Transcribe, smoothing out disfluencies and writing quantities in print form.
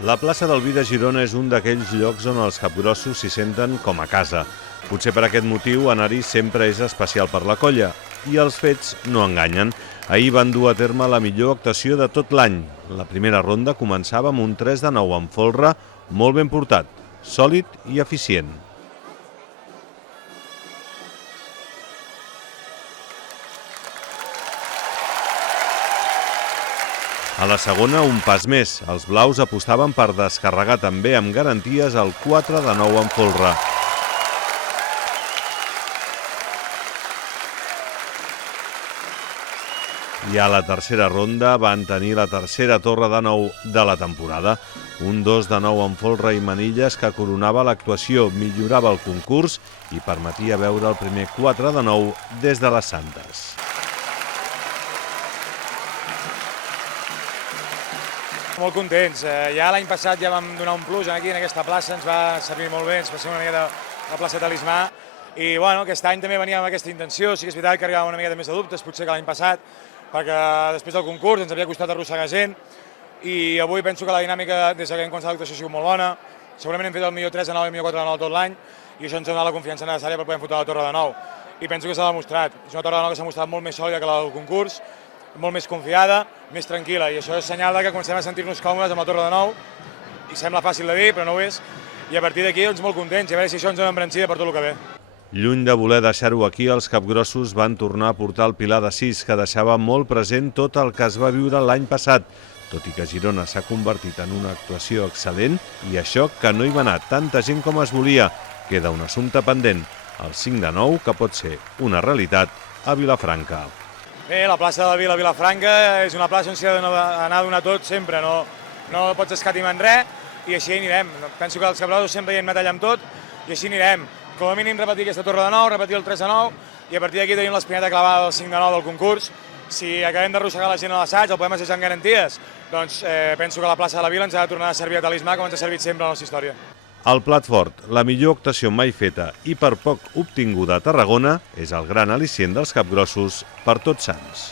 La plaça del Vi de Girona és un d'aquells llocs on els capgrossos s'hi senten com a casa. Potser per aquest motiu anar-hi sempre és especial per la colla. I els fets no enganyen. Ahir van dur a terme la millor actuació de tot l'any. La primera ronda començava amb un 3-9 en folre molt ben portat, sòlid i eficient. A la segona, un pas més. Els blaus apostaven per descarregar també amb garanties el 4-9 en folre. I a la tercera ronda van tenir la tercera torre de 9 de la temporada. Un 2-9 en folre i manilles que coronava l'actuació, millorava el concurs i permetia veure el primer 4-9 des de les Santes. Molt contents. Ja l'any passat ja vam donar un plus aquí en aquesta plaça, ens va servir molt bé, ens va ser una mica de plaça talismà. I bueno, aquest any també veníem amb aquesta intenció, sí que és veritat que arribava una mica més de dubtes, potser que l'any passat, perquè després del concurs ens havia costat arrossegar gent i avui penso que la dinàmica des que hem començat l'actuació ha sigut molt bona. Segurament hem fet el millor 3-9 i el millor 4-9 tot l'any i això ens ha donat la confiança necessària per poder fotre la torre de 9. I penso que s'ha demostrat. És una torre de 9 que s'ha mostrat molt més sòlida que la del concurs, molt més confiada, més tranquil·la, i això és senyal que comencem a sentir-nos còmodes amb la torre de 9 i sembla fàcil de dir, però no ho és, i a partir d'aquí doncs molt contents, i a veure si això ens dona embranzida per tot el que ve. Lluny de voler deixar-ho aquí, els capgrossos van tornar a portar el pilar de 6, que deixava molt present tot el que es va viure l'any passat, tot i que Girona s'ha convertit en una actuació excel·lent, i això que no hi va anar tanta gent com es volia. Queda un assumpte pendent, el 5-9, que pot ser una realitat a Vilafranca. Bé, la plaça de la Vilafranca és una plaça on s'ha d'anar a donar tot sempre, no pots escatimar en res i així anirem. Penso que els capgrossos sempre hi hem anat allà amb tot i així anirem. Com a mínim repetir aquesta torre de 9, repetir el 3-9 i a partir d'aquí tenim l'espineta clavada del 5-9 del concurs. Si acabem d'arrossegar la gent a l'assaig, el podem assajar amb garanties, doncs penso que la plaça de la Vila ens ha de tornar a servir a talismà com ens ha servit sempre a la nostra història. El plat fort, la millor actuació mai feta i per poc obtinguda a Tarragona, és el gran al·licient dels capgrossos per Tots Sants.